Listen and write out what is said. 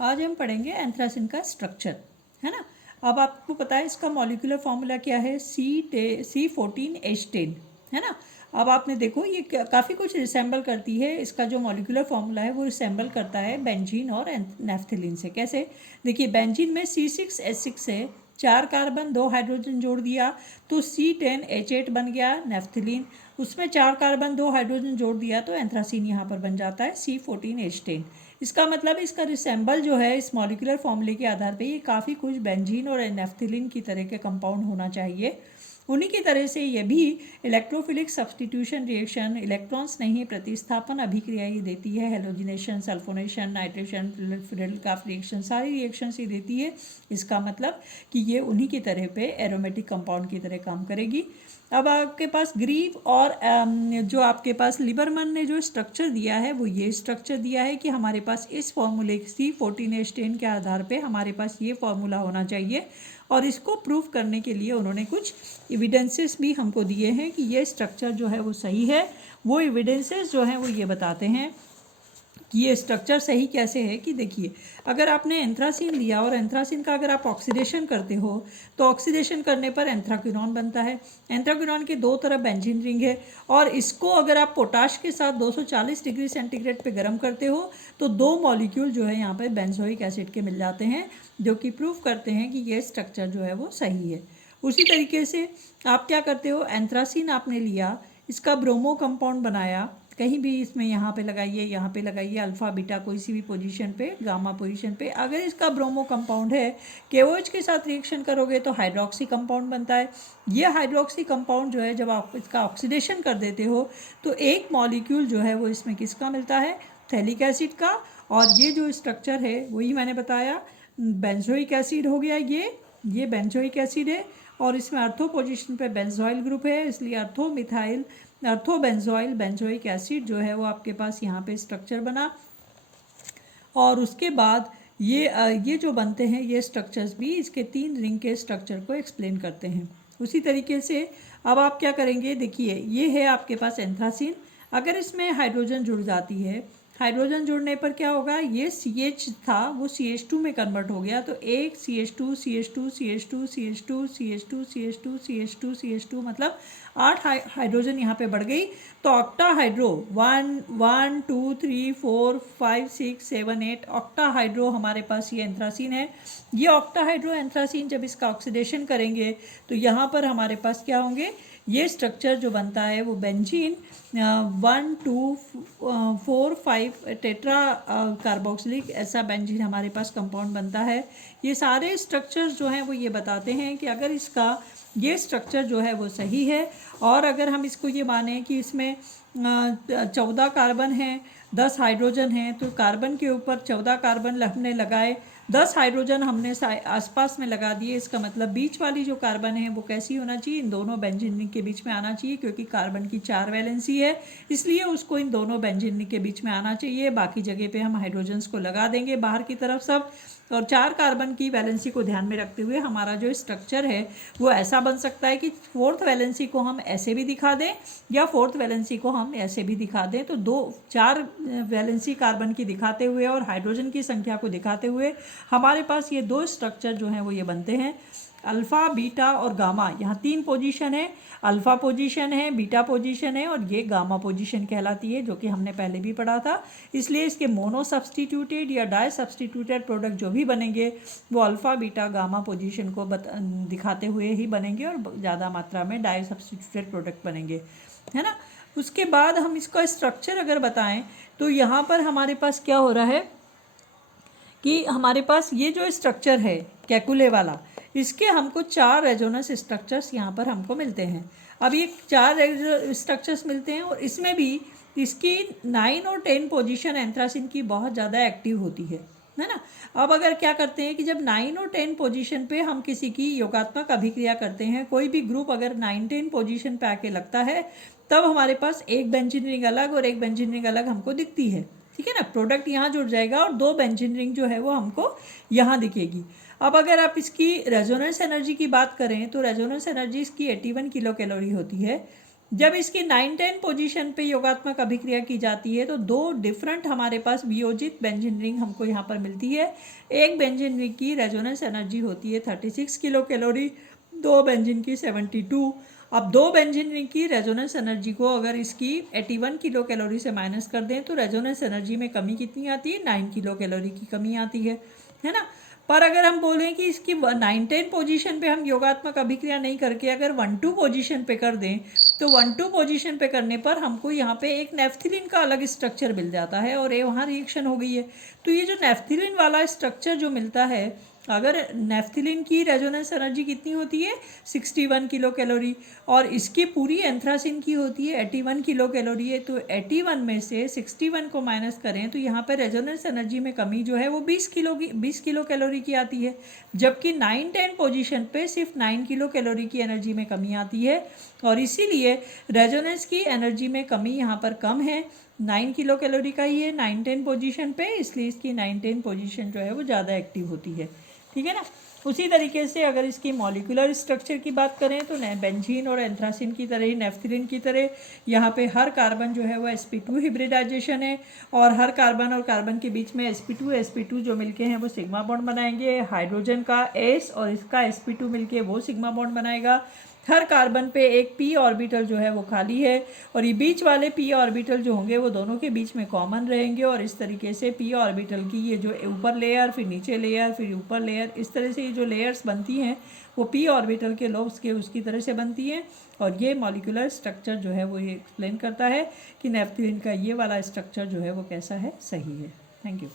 आज हम पढ़ेंगे एंथ्रासिन का स्ट्रक्चर, है ना। अब आपको पता है इसका मॉलिक्यूलर फॉर्मूला क्या है, C14H10, है ना। अब आपने देखो ये काफ़ी कुछ रिसेंबल करती है, इसका जो मॉलिक्यूलर फॉर्मूला है वो रिसेंबल करता है बेंजीन और नेफ्थलीन से। कैसे, देखिए बेंजीन में C6H6 है, 4 कार्बन 2 हाइड्रोजन जोड़ दिया तो C10H8 बन गया नेफ्थलीन, उसमें 4 कार्बन 2 हाइड्रोजन जोड़ दिया तो एंथ्रासिन यहाँ पर बन जाता है C14H10। इसका मतलब इसका रिसेंबल जो है इस मॉलिक्यूलर फॉर्मूले के आधार पे ये काफ़ी कुछ बेंजीन और नेफ्थलीन की तरह के कंपाउंड होना चाहिए। उन्हीं की तरह से ये भी इलेक्ट्रोफिलिक सब्सटीट्यूशन रिएक्शन, इलेक्ट्रॉन्स नहीं प्रतिस्थापन अभिक्रिया ये देती है, हेलोजिनेशन, सल्फोनेशन, नाइट्रेशन, फिडेल्काफ रिएक्शन, सारी रिएक्शन ये देती है। इसका मतलब कि ये उन्हीं की तरह पे एरोमेटिक कंपाउंड की तरह काम करेगी। अब आपके पास ग्रीव और जो आपके पास लिबरमन ने जो स्ट्रक्चर दिया है वो ये स्ट्रक्चर दिया है कि हमारे पास इस फॉर्मूले C14H10 के आधार पे हमारे पास ये फॉर्मूला होना चाहिए, और इसको प्रूव करने के लिए उन्होंने कुछ एविडेंसेस भी हमको दिए हैं कि ये स्ट्रक्चर जो है वो सही है। वो एविडेंसेस जो हैं वो ये बताते हैं कि ये स्ट्रक्चर सही कैसे है कि देखिए, अगर आपने एंथ्रासिन लिया और एंथ्रासिन का अगर आप ऑक्सीडेशन करते हो तो ऑक्सीडेशन करने पर एंथ्राक्विनॉन बनता है। एंथ्राक्विनॉन के दो तरफ बेंजीन रिंग है, और इसको अगर आप पोटाश के साथ 240 डिग्री सेंटीग्रेड पे गर्म करते हो तो 2 मॉलिक्यूल जो है यहाँ पे बेंजोइक एसिड के मिल जाते हैं, जो कि प्रूव करते हैं कि ये स्ट्रक्चर जो है वो सही है। उसी तरीके से आप क्या करते हो, एंथ्रासिन आपने लिया, इसका ब्रोमो कंपाउंड बनाया, कहीं भी इसमें यहाँ पे लगाइए, यहाँ पे लगाइए, अल्फ़ा बीटा कोई सी भी पोजीशन पे, गामा पोजीशन पे, अगर इसका ब्रोमो कंपाउंड है KOH के साथ रिएक्शन करोगे तो हाइड्रोक्सी कंपाउंड बनता है। ये हाइड्रोक्सी कंपाउंड जो है जब आप इसका ऑक्सीडेशन कर देते हो तो एक मॉलिक्यूल जो है वो इसमें किसका मिलता है, थैलिक एसिड का, और ये जो स्ट्रक्चर है वही मैंने बताया बेंजोइक एसिड हो गया। ये बेंजोइक एसिड है और इसमें अर्थो पोजीशन पे बेंजोइल ग्रुप है, इसलिए अर्थो बेंजोइल बेंजोइक एसिड जो है वो आपके पास यहाँ पे स्ट्रक्चर बना। और उसके बाद ये जो बनते हैं ये स्ट्रक्चर्स भी इसके 3 रिंग के स्ट्रक्चर को एक्सप्लेन करते हैं। उसी तरीके से अब आप क्या करेंगे, देखिए ये है आपके पास एंथ्रासिन, अगर इसमें हाइड्रोजन जुड़ जाती है, हाइड्रोजन जुड़ने पर क्या होगा, ये CH था वो CH2 में कन्वर्ट हो गया, तो एक CH2 CH2 CH2 CH2 CH2 CH2 CH2 CH2 मतलब 8 हाइड्रोजन यहाँ पे बढ़ गई। तो ऑक्टाहाइड्रो 1 1 2 3 4 5 6 7 8 ऑक्टाहाइड्रो हमारे पास ये एंथ्रासिन है। ये ऑक्टाहाइड्रो एंथ्रासिन जब इसका ऑक्सीडेशन करेंगे तो यहाँ पर हमारे पास क्या होंगे, ये स्ट्रक्चर जो बनता है वो बेंजीन 1 2 4 5 टेट्रा कार्बोक्सिलिक ऐसा बेंजीन हमारे पास कंपाउंड बनता है। ये सारे स्ट्रक्चर्स जो हैं वो ये बताते हैं कि अगर इसका ये स्ट्रक्चर जो है वो सही है, और अगर हम इसको ये माने कि इसमें 14 कार्बन हैं 10 हाइड्रोजन हैं, तो कार्बन के ऊपर 14 कार्बन हमने लगाए, 10 हाइड्रोजन हमने आसपास में लगा दिए, इसका मतलब बीच वाली जो कार्बन है वो कैसी होना चाहिए, इन दोनों बेंजीन रिंग के बीच में आना चाहिए, क्योंकि कार्बन की 4 वैलेंसी है इसलिए उसको इन दोनों बेंजीन रिंग के बीच में आना चाहिए। बाकी जगह पे हम हाइड्रोजन्स को लगा देंगे बाहर की तरफ सब, और 4 कार्बन की वैलेंसी को ध्यान में रखते हुए हमारा जो स्ट्रक्चर है वो ऐसा बन सकता है कि 4th वैलेंसी को हम ऐसे भी दिखा दें या 4th वैलेंसी को हम ऐसे भी दिखा दें। तो 4 वैलेंसी कार्बन की दिखाते हुए और हाइड्रोजन की संख्या को दिखाते हुए हमारे पास ये 2 स्ट्रक्चर जो हैं वो ये बनते हैं, अल्फ़ा बीटा और गामा। यहाँ 3 पोजीशन है, अल्फ़ा पोजीशन है, बीटा पोजीशन है, और ये गामा पोजीशन कहलाती है, जो कि हमने पहले भी पढ़ा था। इसलिए इसके मोनो सब्सटीट्यूटेड या डाई सब्सटीट्यूटेड प्रोडक्ट जो भी बनेंगे वो अल्फ़ा बीटा गामा पोजीशन को दिखाते हुए ही बनेंगे, और ज़्यादा मात्रा में डाई सब्सटीट्यूटेड प्रोडक्ट बनेंगे, है ना। उसके बाद हम इसका स्ट्रक्चर अगर बताएं तो यहाँ पर हमारे पास क्या हो रहा है कि हमारे पास ये जो स्ट्रक्चर है कैकुले वाला, इसके हमको 4 रेजोनेंस स्ट्रक्चर्स यहाँ पर हमको मिलते हैं। अब ये 4 स्ट्रक्चर्स मिलते हैं और इसमें भी इसकी 9 और 10 पोजीशन एंथ्रासिन की बहुत ज़्यादा एक्टिव होती है ना। अब अगर क्या करते हैं कि जब 9 और 10 पोजीशन पे हम किसी की योगात्मक अभिक्रिया करते हैं, कोई भी ग्रुप अगर 9-10 पोजीशन पे आके लगता है, तब हमारे पास एक बेंजीन रिंग अलग और एक बेंजीन रिंग अलग हमको दिखती है, ठीक है ना। प्रोडक्ट यहाँ जुड़ जाएगा और 2 बेंजीन रिंग जो है वो हमको यहाँ दिखेगी। अब अगर आप इसकी रेजोनेंस एनर्जी की बात करें तो रेजोनेंस एनर्जी इसकी 81 किलो कैलोरी होती है, जब इसकी 9-10 पोजीशन पे योगात्मक अभिक्रिया की जाती है तो दो डिफरेंट हमारे पास वियोजित बेंजीन रिंग हमको यहाँ पर मिलती है। एक बेंजीन रिंग की रेजोनेंस एनर्जी होती है 36 किलो कैलोरी, दो बेंजीन की 72। अब दो बेंजीन रिंग की रेजोनेंस एनर्जी को अगर इसकी 81 किलो कैलोरी से माइनस कर दें तो रेजोनेंस एनर्जी में कमी कितनी आती है, 9 किलो कैलोरी की कमी आती है ना। पर अगर हम बोलें कि इसकी 9-10 पोजीशन पे हम योगात्मक अभिक्रिया नहीं करके अगर 1-2 पोजीशन पे कर दें तो 1-2 पोजीशन पे करने पर हमको यहाँ पे एक नेफ्थिलीन का अलग स्ट्रक्चर मिल जाता है और ये वहाँ रिएक्शन हो गई है। तो ये जो नेफ्थिलीन वाला स्ट्रक्चर जो मिलता है, अगर नेफ्थिलीन की रेजोनेंस एनर्जी कितनी होती है 61 किलो कैलोरी और इसकी पूरी एंथ्रासिन की होती है 81 किलो कैलोरी है, तो 81 में से 61 को माइनस करें तो यहाँ पर रेजोनेंस एनर्जी में कमी जो है वो 20 किलो कैलोरी की आती है, जबकि 9-10 पोजीशन पे सिर्फ 9 किलो कैलोरी की एनर्जी में कमी आती है और इसीलिए रेजोनेंस की एनर्जी में कमी यहाँ पर कम है, 9 किलो कैलोरी का ही है 9-10 पोजीशन पे, इसलिए इसकी 9-10 पोजीशन जो है वो ज़्यादा एक्टिव होती है। ठीक है ना। उसी तरीके से अगर इसकी मॉलिक्यूलर स्ट्रक्चर की बात करें तो बेंजीन और एंथ्रासिन की तरह ही नेफ्थिलीन की तरह यहाँ पे हर कार्बन जो है वो sp2 हिब्रिडाइजेशन है और हर कार्बन और कार्बन के बीच में sp2 जो मिलके हैं वो सिग्मा बॉन्ड बनाएंगे। हाइड्रोजन का s और इसका sp2 मिलके वो सिग्मा बॉन्ड बनाएगा। हर कार्बन पे एक p ऑर्बिटल जो है वो खाली है और ये बीच वाले p ऑर्बिटल जो होंगे वो दोनों के बीच में कॉमन रहेंगे और इस तरीके से p ऑर्बिटल की ये जो ऊपर लेयर, फिर नीचे लेयर, फिर ऊपर लेयर, इस तरह से ये जो लेयर्स बनती हैं वो p ऑर्बिटल के लोब्स के उसकी तरह से बनती हैं। और ये मॉलिक्यूलर स्ट्रक्चर जो है वो ये एक्सप्लेन करता है कि नेफ्थिलीन का ये वाला स्ट्रक्चर जो है वो कैसा है, सही है। Thank you.